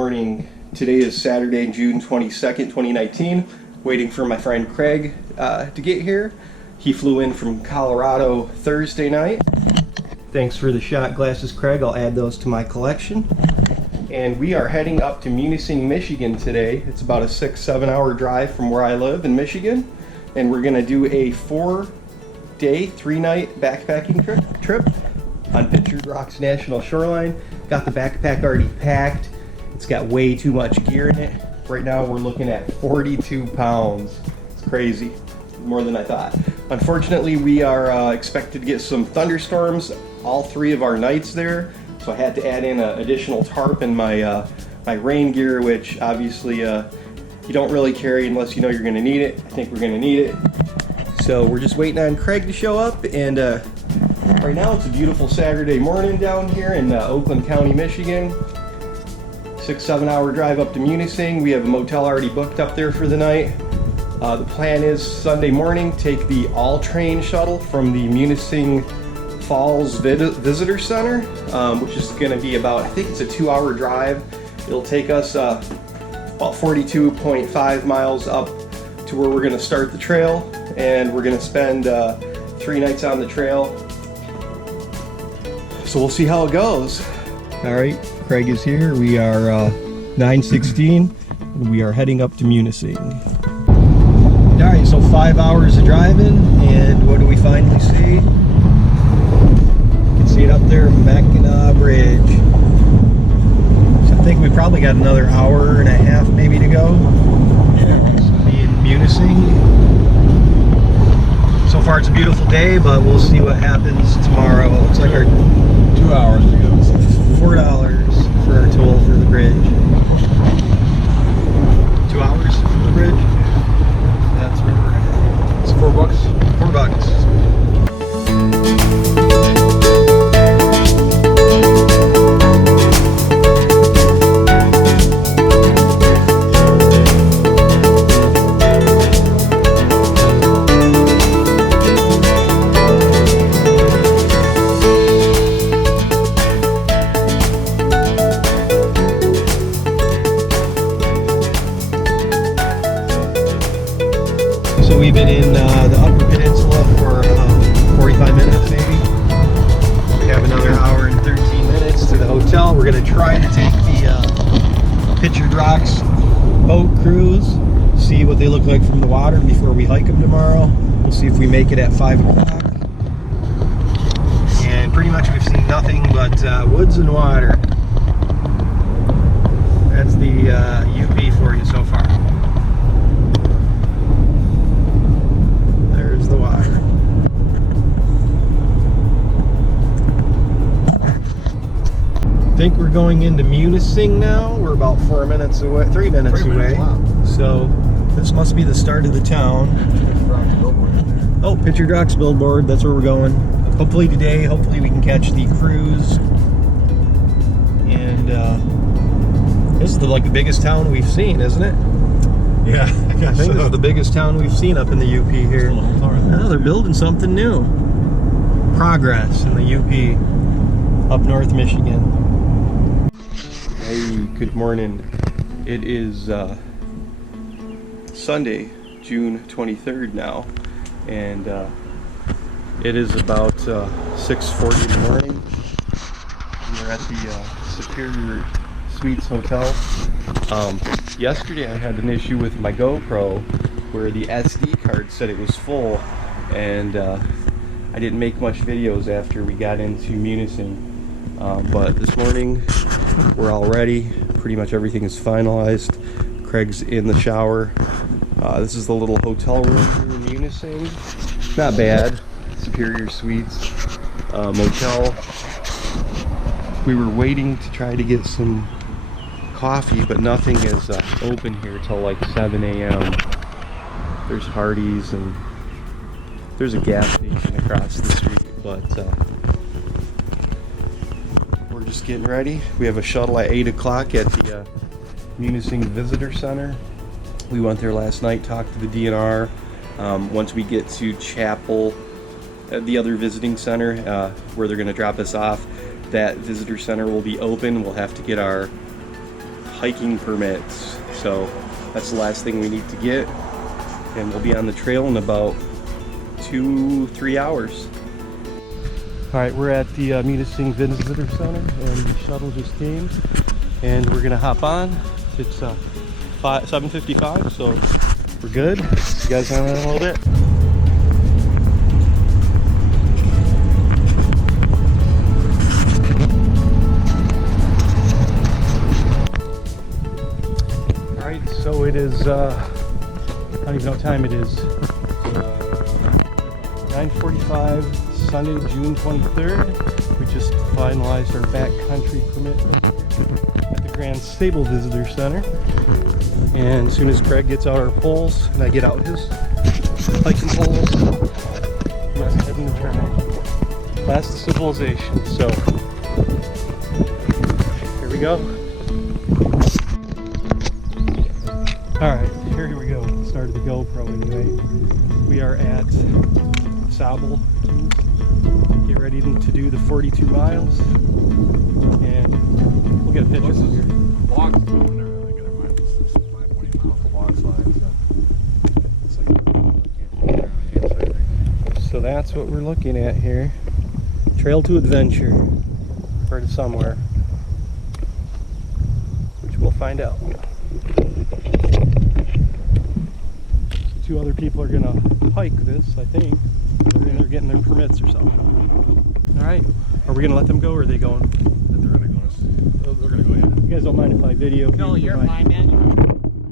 morning. Today is Saturday, June 22nd, 2019. Waiting for my friend Craig to get here. He flew in from Colorado Thursday night. Thanks for the shot glasses, Craig. I'll add those to my collection. And we are heading up to Munising, Michigan today. It's about a 6-7 hour drive from where I live in Michigan. And we're gonna do a 4-day, 3-night backpacking trip on Pictured Rocks National Shoreline. Got the backpack already packed. It's got way too much gear in it. Right now we're looking at 42 pounds. It's crazy, more than I thought. Unfortunately, we are expected to get some thunderstorms all 3 of our nights there. So I had to add in an additional tarp in my rain gear, which obviously you don't really carry unless you know you're gonna need it. I think we're gonna need it. So we're just waiting on Craig to show up, and right now it's a beautiful Saturday morning down here in Oakland County, Michigan. 6-7 hour drive up to Munising. We have a motel already booked up there for the night. The plan is Sunday morning, take the Altran shuttle from the Munising Falls Visitor Center, which is going to be about, I think it's a 2-hour drive. It'll take us about 42.5 miles up to where we're going to start the trail, and we're going to spend 3 nights on the trail. So we'll see how it goes. All right, Craig is here. We are 9:16, and we are heading up to Munising. All right, so 5 hours of driving, and what do we finally see? You can see it up there, Mackinac Bridge. So I think we probably got another hour and a half maybe to go. Yeah. So be in Munising. So far it's a beautiful day, but we'll see what happens tomorrow. It looks like our 2 hours to go. $4 for our toll for the bridge. 2 hours for the bridge? That's where we're at. It's $4? $4. So we've been in the Upper Peninsula for 45 minutes maybe. We have another hour and 13 minutes to the hotel. We're going to try to take the Pictured Rocks boat cruise, see what they look like from the water before we hike them tomorrow. We'll see if we make it at 5 o'clock. And pretty much we've seen nothing but woods and water. That's the UP for you so far. The water. I think we're going into Munising now. We're about 4 minutes away, 3 minutes away. Wow. So this must be the start of the town. Oh, Pictured Rocks billboard. That's where we're going. Hopefully today. Hopefully we can catch the cruise. And this is like the biggest town we've seen, isn't it? Yeah, I think this is the biggest town we've seen up in the UP here. Oh, they're building something new. Progress in the UP, up North Michigan. Hey, good morning. It is Sunday, June 23rd now, and it is about 6:40 in the morning. We're at the Superior Suites Hotel. Yesterday I had an issue with my GoPro where the SD card said it was full, and I didn't make much videos after we got into Munising. But this morning we're all ready. Pretty much everything is finalized. Craig's in the shower. This is the little hotel room here in Munising. Not bad. Superior Suites motel. We were waiting to try to get some coffee, but nothing is open here till like 7 a.m. There's Hardee's and there's a gas station across the street, but we're just getting ready. We have a shuttle at 8 o'clock at the Munising Visitor Center. We went there last night, talked to the DNR. Once we get to Chapel, the other visiting center where they're going to drop us off, that visitor center will be open. We'll have to get our hiking permits. So that's the last thing we need to get, and we'll be on the trail in about 2-3 hours. All right, we're at the Untitled Visitor Center, and the shuttle just came, and we're gonna hop on. It's 7:55, so we're good. You guys on that a little bit? All right, so it is, I don't even know what time it is. 9:45, Sunday, June 23rd. We just finalized our backcountry permit at the Grand Sable Visitor Center. And as soon as Craig gets out our poles and I get out his hiking poles, let's head in the trail. Last of civilization. So here we go. Alright, here we go. Started the GoPro anyway. We are at Sable. Get ready to do the 42 miles. And we'll get a picture from here. Logs moving and everything. Get our mind. It's 520 miles of log slide. So it's like So that's what we're looking at here. Trail to Adventure. Or to somewhere. Which we'll find out. Two other people are gonna hike this, I think. They're getting their permits or something. Alright. Are we gonna let them go, or are they going? they're gonna go. They're gonna go. Yeah. You guys don't mind if I video? No, you're fine, man.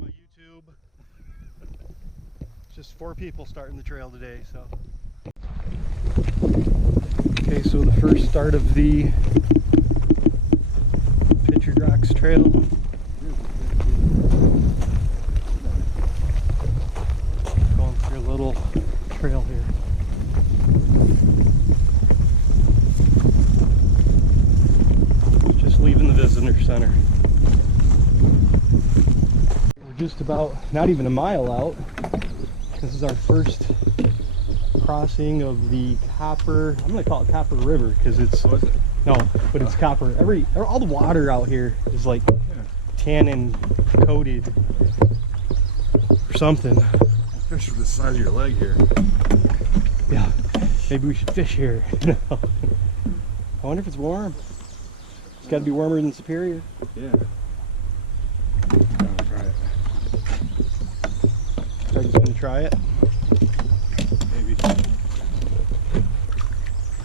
My YouTube. Just 4 people starting the trail today, so. Okay, so the first start of the Pictured Rocks Trail. Going through a little trail here. Just leaving the visitor center. We're just about, not even a mile out. This is our first crossing of the Copper, I'm going to call it Copper River because it's, no, but it's copper. All the water out here is like tannin coated or something. Fish with the size of your leg here. Yeah, maybe we should fish here. I wonder if it's warm. It's got to be warmer than Superior. Yeah. I'm gonna try it. Craig's going to try it. Maybe.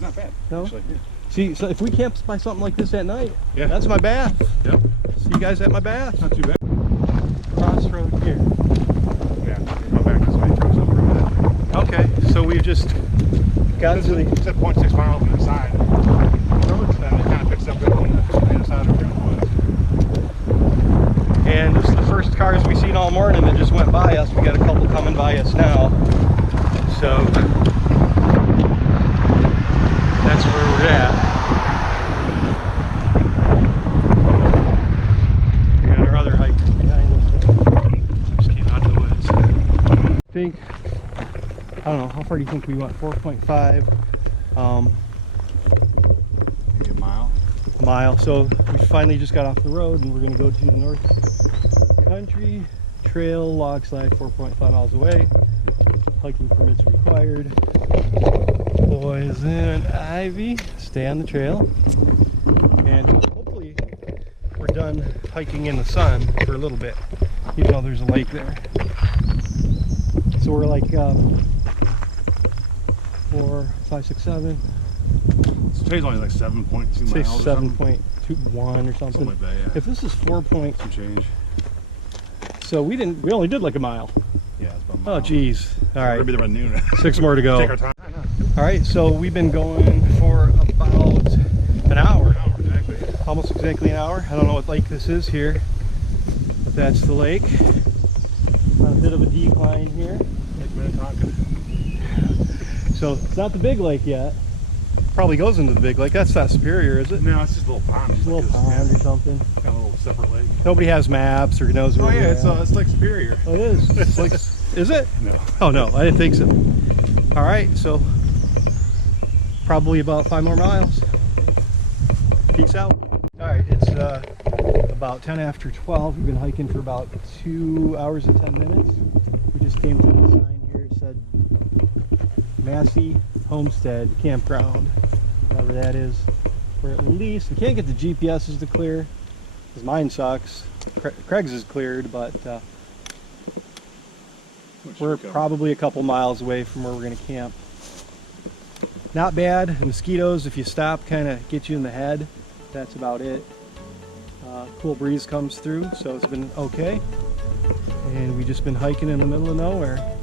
Not bad. No? Actually, yeah. See, so if we camp by something like this at night, Yeah. that's my bath. Yep. See you guys at my bath. Not too bad. Crossroad here. Yeah. Go back this way. Trucks over a minute. Okay, so we've just got to the... It's at 0.6 miles on the side. Road, it kind of picks up on the other side of the woods. And this is the first cars we've seen all morning that just went by us. We got a couple coming by us now. So that's where we're at. We got our other hike behind us. Just came out of the woods. I think, I don't know, how far do you think we went? 4.5. Maybe a mile. A mile. So we finally just got off the road and we're going to go to the North Country Trail log slide 4.5 miles away. Hiking permits required. Poison and Ivy stay on the trail. And hopefully we're done hiking in the sun for a little bit, even though there's a lake there. So we're like 4, 5, 6, 7. Today's only like 7.2 Say miles. 7.21 or something. Something like that, yeah. If this is 4 point, Some change. so we only did like a mile. Yeah, it's about a mile. Oh geez. All We're right, gonna be there by noon. 6 more to go. Take our time. All right, so we've been going for about an hour, Exactly. almost exactly an hour. I don't know what lake this is here, but that's the lake. On a bit of a decline here. Lake Minnetonka. So it's not the big lake yet. Probably goes into the big lake. That's not Superior, is it? No, it's just a little pond. Just a little pond or something. Kind of a little separate lake. Nobody has maps or knows where Oh yeah, we're at. it's Lake Superior. Oh, it is. It's like, is it? No. Oh no, I didn't think so. All right, so probably about 5 more miles. Peace out. All right, it's a about 10 after 12. We've been hiking for about 2 hours and 10 minutes. We just came to the sign here. It said Massey Homestead Campground, whatever that is. We're at least, we can't get the GPSs to clear because mine sucks. Craig's is cleared, but we're probably a couple miles away from where we're going to camp. Not bad. The mosquitoes, if you stop, kind of get you in the head. That's about it. Cool breeze comes through, so it's been okay. And we've just been hiking in the middle of nowhere.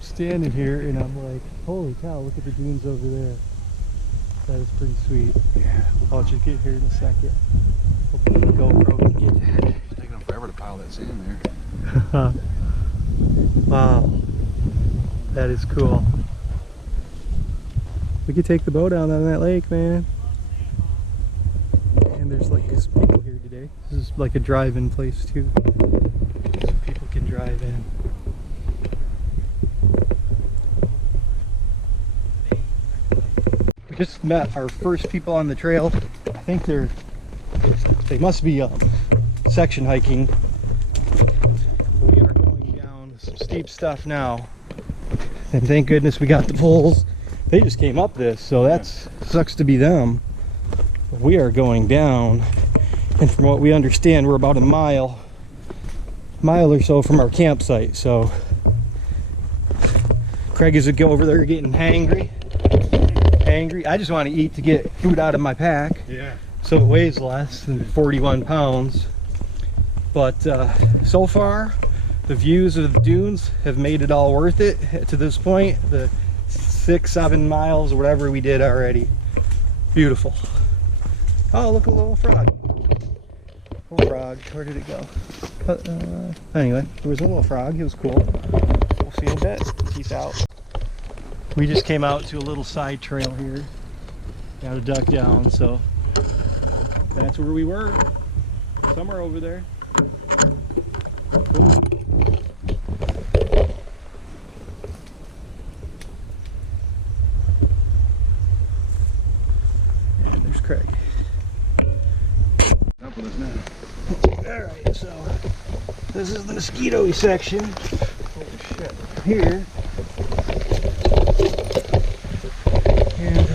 Standing here and I'm like, holy cow, look at the dunes over there. That is pretty sweet. Yeah. I'll just get here in a second. Hopefully the GoPro can get that. It's taking them forever to pile that sand there. Wow. That is cool. We could take the boat out on that lake, man. And there's like some people here today. This is like a drive-in place too. So people can drive in. Just met our first people on the trail. I think they must be section hiking. We are going down some steep stuff now, and thank goodness we got the poles. They just came up this, so that sucks to be them. But we are going down, and from what we understand, we're about a mile or so from our campsite. So Craig is to go over there getting hangry. I just want to eat to get food out of my pack. Yeah. So it weighs less than 41 pounds. But so far, the views of the dunes have made it all worth it to this point. The 6-7 miles or whatever we did already. Beautiful. Oh, look, a little frog. Little frog. Where did it go? Anyway, there was a little frog. It was cool. We'll see you in a bit. Peace out. We just came out to a little side trail here. Got to duck down, so that's where we were. Somewhere over there. Cool. And there's Craig. Up with us now. Alright, so this is the mosquito section. Holy shit. Here. And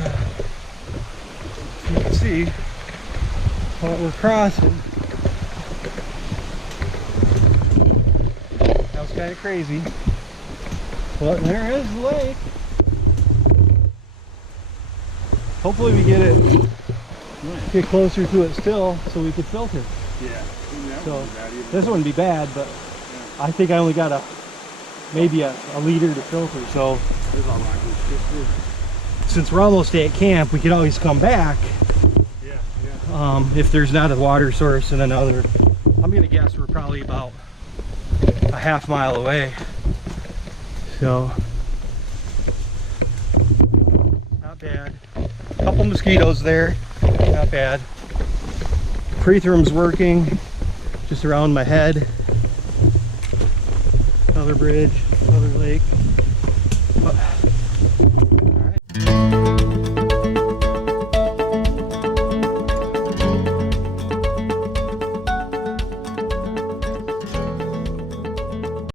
you can see what we're crossing. That was kind of crazy. But there is the lake. Hopefully we get closer to it still so we could filter. Yeah. So this wouldn't be bad, but I think I only got a maybe a liter to filter. So There's all right. since we're almost at camp, we could always come back Yeah. if there's not a water source in another. I'm gonna guess we're probably about a half mile away. So not bad. Couple mosquitoes there, not bad. Pretherm's working just around my head. Another bridge, another lake.